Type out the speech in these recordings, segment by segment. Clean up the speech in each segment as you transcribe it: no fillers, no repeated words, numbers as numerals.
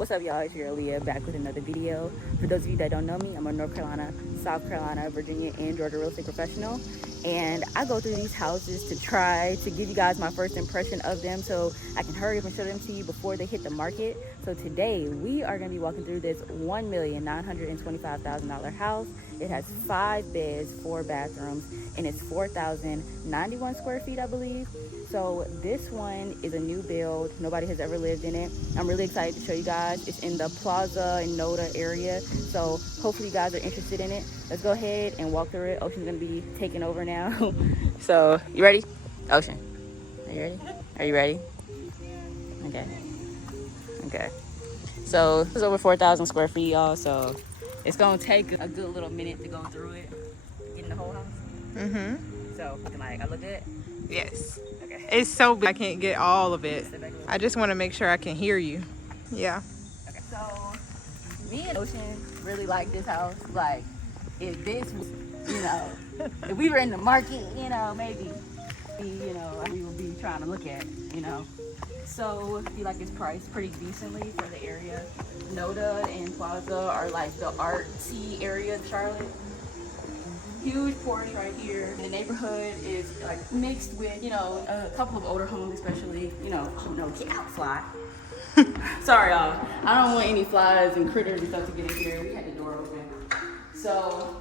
What's up, y'all? It's your Aaliyah back with another video. For those of you that don't know me, I'm a North Carolina, South Carolina, Virginia, and Georgia real estate professional. And I go through these houses to try to give you guys my first impression of them so I can hurry up and show them to you before they hit the market. So today we are going to be walking through this $1,925,000 house. It has 5 beds, 4 bathrooms, and it's 4,091 square feet, I believe. So this one is a new build. Nobody has ever lived in it. I'm really excited to show you guys. It's in the Plaza Midwood area. So hopefully you guys are interested in it. Let's go ahead and walk through it. Ocean's gonna be taking over now. So you ready? Ocean, are you ready? Are you ready? Okay. Okay. So it's over 4,000 square feet, y'all. So it's gonna take a good little minute to go through it. Get in the whole house. So looking like I look good? Yes. Okay. It's so big. I can't get all of it. I just want to make sure I can hear you. Yeah. Okay. So me and Ocean really like this house. Like, if this was, if we were in the market, maybe, we would be trying to look at, So I feel like it's priced pretty decently for the area. Noda and Plaza are like the artsy area of Charlotte. Huge porch right here. The neighborhood is like mixed with, a couple of older homes, especially, get out, fly. Sorry, y'all. I don't want any flies and critters and stuff to get in here. We had the door open. So,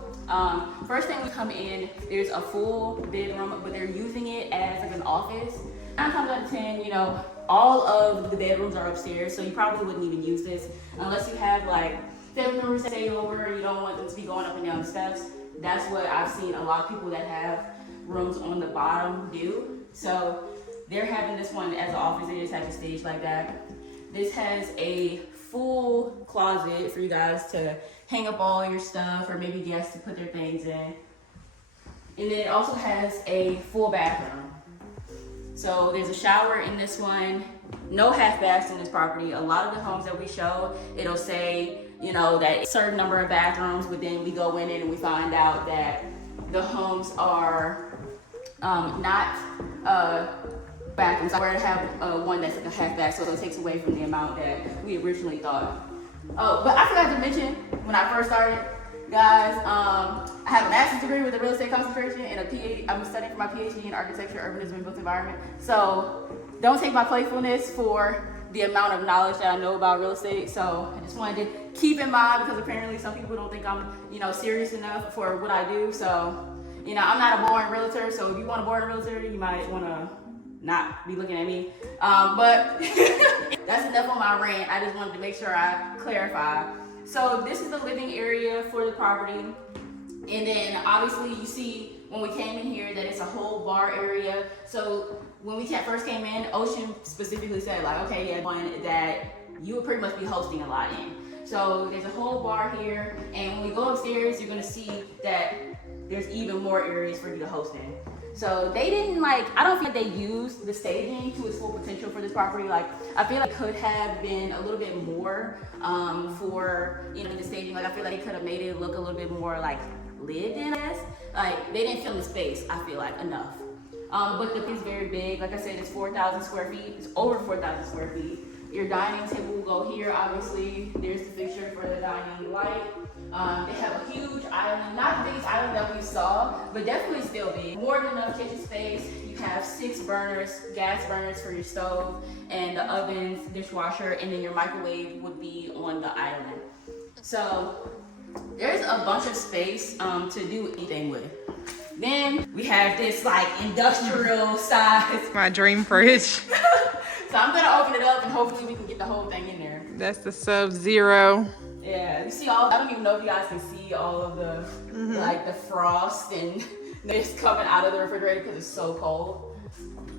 first thing we come in, there's a full bedroom, but they're using it as like an office. 9 times out of 10, all of the bedrooms are upstairs, so you probably wouldn't even use this unless you have like family members that stay over and you don't want them to be going up and down the steps. That's what I've seen a lot of people that have rooms on the bottom do. So they're having this one as an office. They just have a stage like that. This has a full closet for you guys to hang up all your stuff or maybe guests to put their things in. And then it also has a full bathroom. So there's a shower in this one. No half baths in this property. A lot of the homes that we show, it'll say, that certain number of bathrooms, but then we go in it and we find out that the homes are not bathrooms. I already have one that's like a half bath, so it takes away from the amount that we originally thought. Oh, but I forgot to mention when I first started, guys, I have a master's degree with a real estate concentration and a PhD. I'm studying for my PhD in architecture, urbanism, and built environment. So don't take my playfulness for the amount of knowledge that I know about real estate. So I just wanted to keep in mind because apparently some people don't think I'm, serious enough for what I do. So, I'm not a boring realtor. So if you want a boring realtor, you might want to not be looking at me. But that's enough on my rant. I just wanted to make sure I clarify. So this is the living area for the property. And then obviously you see when we came in here that it's a whole bar area. So when we first came in, Ocean specifically said like, okay, yeah, one that you would pretty much be hosting a lot in. So there's a whole bar here. And when we go upstairs, you're gonna see that there's even more areas for you to host in. So they didn't I don't feel like they used the staging to its full potential for this property. Like, I feel like it could have been a little bit more for, the staging. Like, I feel like they could have made it look a little bit more like lived in, I guess. Like, they didn't fill the space, I feel like, enough. But the is very big. Like I said, it's 4,000 square feet. It's over 4,000 square feet. Your dining table will go here, obviously. There's the fixture for the dining light. They have a huge island, not the biggest island that we saw, but definitely still big. More than enough kitchen space. You have 6 burners, gas burners for your stove, and the ovens, dishwasher, and then your microwave would be on the island. So there's a bunch of space to do anything with. Then we have this industrial size. My dream fridge. So I'm gonna open it up and hopefully we can get the whole thing in there. That's the Sub-Zero. Yeah, you see I don't even know if you guys can see all of the the frost and this coming out of the refrigerator because it's so cold.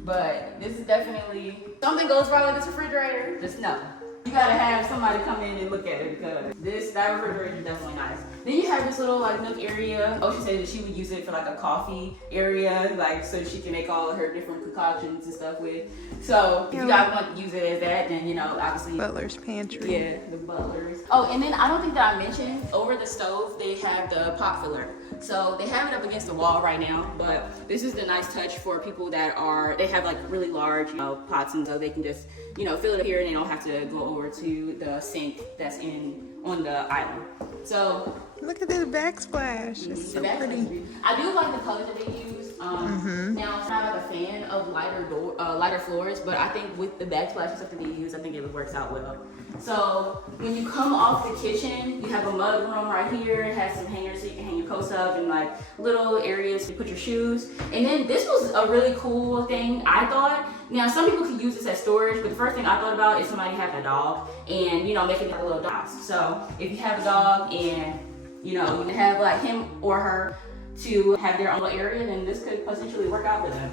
But this is definitely, something goes wrong with this refrigerator, just know. You gotta have somebody come in and look at it because that refrigerator is definitely nice. Then you have this little nook area. Ocean said that she would use it for a coffee area, so she can make all of her different concoctions and stuff with. So if you guys want to use it as that, then obviously Butler's pantry. Yeah, the butlers. Oh, and then I don't think that I mentioned over the stove they have the pot filler. So they have it up against the wall right now, but this is the nice touch for people that they have really large pots, and so they can just fill it here and they don't have to go over door to the sink that's on the island. So look at this backsplash. It's so pretty. I do like the colors that they use. Now, I'm not like a fan of lighter floors, but I think with the backsplash and stuff that they use, I think it works out well. So when you come off the kitchen, you have a mud room right here. It has some hangers so you can hang your coats up and like little areas to put your shoes. And then this was a really cool thing, I thought. Now, some people could use this as storage, but the first thing I thought about is somebody having a dog and, you know, making it a little dog. So if you have a dog and, you know, you can have like him or her to have their own little area, then this could potentially work out with them.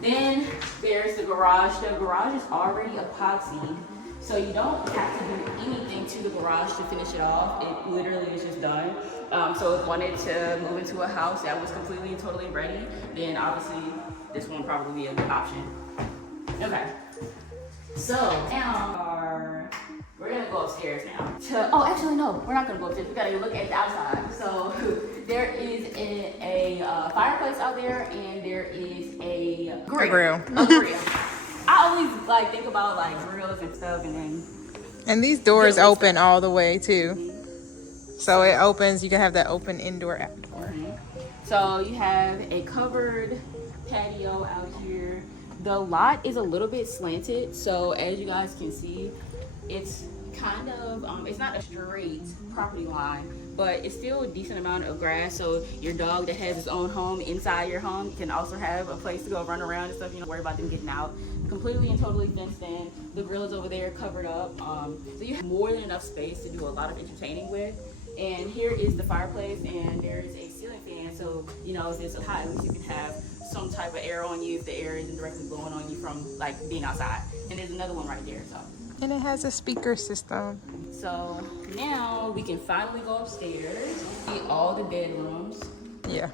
Then there's the garage. The garage is already epoxied, so you don't have to do anything to the garage to finish it off. It literally is just done. So if you wanted to move into a house that was completely and totally ready, then obviously this one would probably be a good option. Okay, so now we're gonna go upstairs now. Oh, actually no, we're not gonna go upstairs. We gotta look at the outside. So there is a fireplace out there, and there is a grill. A grill. I always like think about like grills and stuff, and these doors open all the way too. So it opens. You can have that open indoor outdoor. So you have a covered patio out here. The lot is a little bit slanted, so as you guys can see, it's kind of it's not a straight property line, but it's still a decent amount of grass, so your dog that has his own home inside your home can also have a place to go run around and stuff. You don't worry about them getting out. Completely and totally fenced in. The grill is over there covered up, so you have more than enough space to do a lot of entertaining with. And here is the fireplace, and there's a ceiling fan, so you know if it's hot, at least you can have some type of air on you if the air isn't directly blowing on you from like being outside. And there's another one right there. So. And it has a speaker system. So now we can finally go upstairs, see all the bedrooms. Yeah.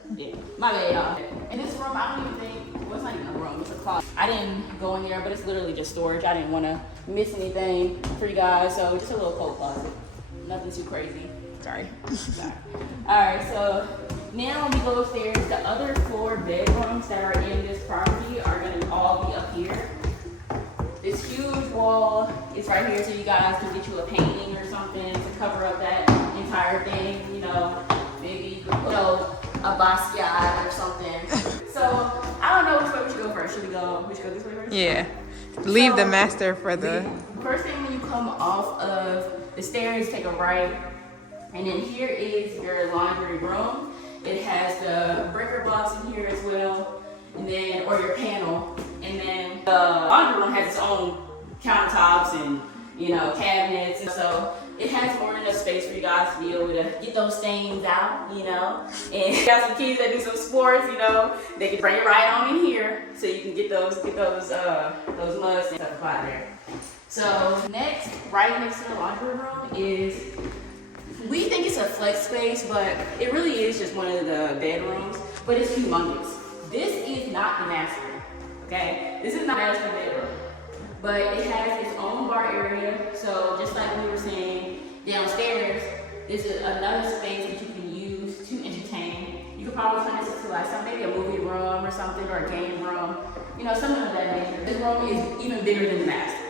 My bad, y'all. In this room, I don't even think, well, it's not even a room, it's a closet. I didn't go in there, but it's literally just storage. I didn't want to miss anything for you guys, so just a little coat closet. Nothing too crazy. Sorry. Alright, so now when we go upstairs, the other 4 bedrooms that are in this property are going to all be up here. This huge wall is right here, so you guys can get you a painting or something to cover up that entire thing. You know, maybe you could put a Basquiat or something. So I don't know which way we should go first. We should go this way first? Yeah. Leave the master for the... First thing when you come off of the stairs, take a right. And then here is your laundry room. It has the breaker box in here as well, and then, or your panel. And then the laundry room has its own countertops and, you know, cabinets. And so it has more than enough space for you guys to be able to get those stains out, you know. And you got some kids that do some sports, you know, they can bring it right on in here so you can get those muds and stuff applied there. So next, right next to the laundry room is, we think it's a flex space, but it really is just one of the bedrooms, but it's humongous. This is not the master, okay? This is not the master bedroom, but it has its own bar area. So just like we were saying, downstairs, this is another space that you can use to entertain. You could probably turn this into like maybe a movie room or something, or a game room, you know, something of that nature. This room is even bigger than the master.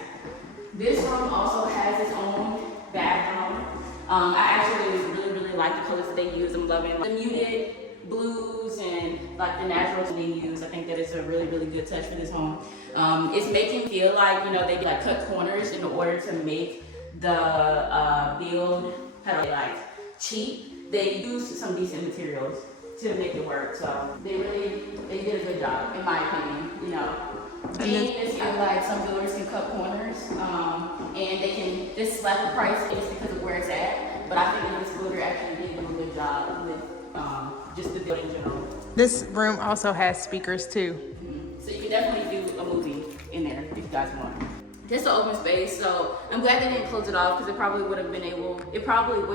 This room also has its own bathroom. I actually really like the colors that they use. I'm loving the muted blues and like the naturals they use. I think that it's a really good touch for this home. It's making me feel like, you know, they like cut corners in order to make the build kind of like cheap. They used some decent materials to make it work. So they did a good job, in my opinion, you know. Being this, I like some builders can cut corners, and they can just slap the price just because of where it's at. But I think that this builder actually did do a good job with just the building in general. This room also has speakers too. So you can definitely do a movie in there if you guys want. Just an open space, so I'm glad they didn't close it off, because it probably would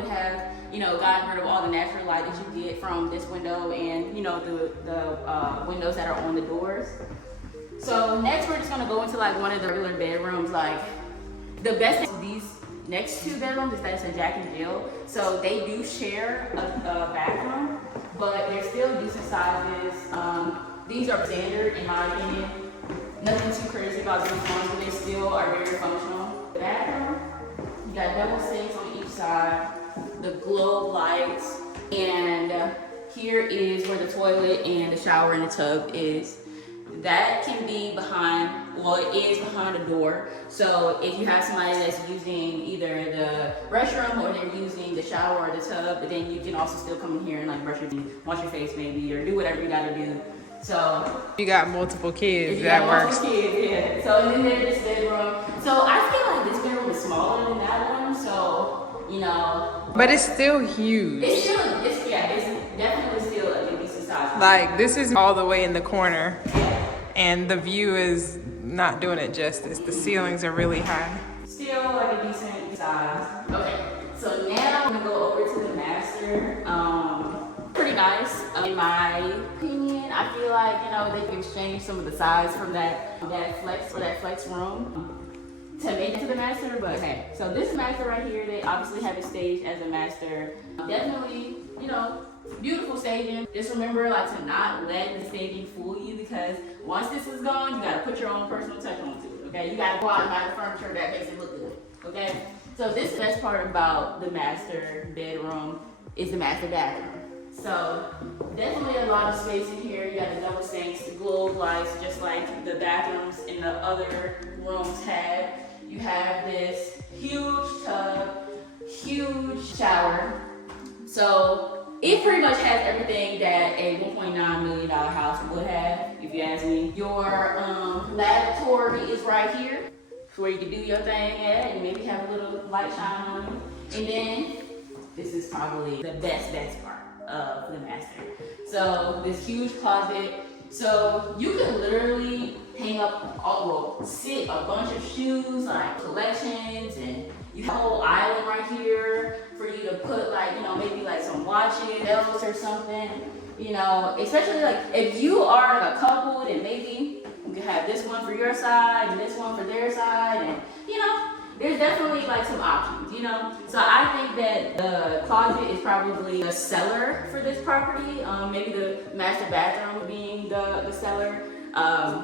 have, you know, gotten rid of all the natural light that you get from this window and, you know, the windows that are on the doors. So next we're just gonna go into like one of the regular bedrooms. Like the best thing with these next 2 bedrooms is that it's a Jack and Jill. So they do share a bathroom, but they're still decent sizes. These are standard in my opinion. Nothing too crazy about these ones, but they still are very functional. The bathroom You got double sinks on each side, the globe lights, and here is where the toilet and the shower and the tub is. That can be behind, well, it is behind a door. So if you have somebody that's using either the restroom or they're using the shower or the tub, then you can also still come in here and like brush your teeth, wash your face maybe, or do whatever you gotta do. So you got multiple kids, that works. Kids, yeah. So and then there's this bedroom. So I feel like this bedroom is smaller than that one. So, you know. But it's still huge. It's definitely still a decent size. Like this is all the way in the corner. And the view is not doing it justice. The ceilings are really high. Still like a decent size. Okay, so now I'm gonna go over to the master. Pretty nice. In my opinion, I feel like, you know, they can exchange some of the size from that flex room to make it to the master, but hey. So this master right here, they obviously have it staged as a master. Definitely, you know, beautiful staging. Just remember, like, to not let the staging fool you, because once this is gone, you gotta put your own personal touch onto it, okay? You gotta go out and buy the furniture that makes it look good, okay? So this is the best part about the master bedroom is the master bathroom. So definitely a lot of space in here. You got the double sinks, the globe lights, just like the bathrooms in the other rooms had. You have this huge tub, huge shower. So it pretty much has everything that a $1.9 million house would have, if you ask me. Your lavatory is right here, where you can do your thing at and maybe have a little light shine on you. And then this is probably the best part of the master. So this huge closet. So you could literally hang up, sit a bunch of shoes, like collections, and you have a whole island right here for you to put, like, you know, maybe like some watches, belts or something, you know, especially like if you are like a couple, then maybe you could have this one for your side and this one for their side, and, you know, there's definitely like some options, you know. So I think that the closet is probably the cellar for this property. Maybe the master bathroom being the cellar.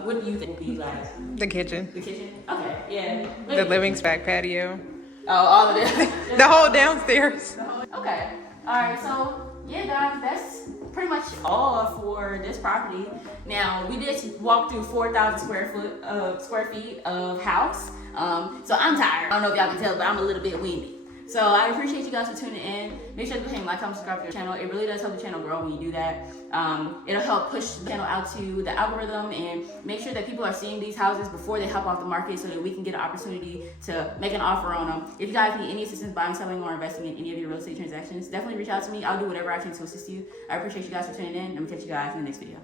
What do you think would be like? The kitchen. The kitchen? Okay, yeah. The living back patio. Oh, all of it. The whole downstairs. Okay. All right. So yeah, guys, that's pretty much all for this property. Now we just walked through 4,000 square feet of house. So I'm tired. I don't know if y'all can tell, but I'm a little bit winded. So I appreciate you guys for tuning in. Make sure to go ahead and like, comment, subscribe to the channel. It really does help the channel grow when you do that. It'll help push the channel out to the algorithm and make sure that people are seeing these houses before they hop off the market so that we can get an opportunity to make an offer on them. If you guys need any assistance buying, selling, or investing in any of your real estate transactions, definitely reach out to me. I'll do whatever I can to assist you. I appreciate you guys for tuning in. I'm gonna catch you guys in the next video.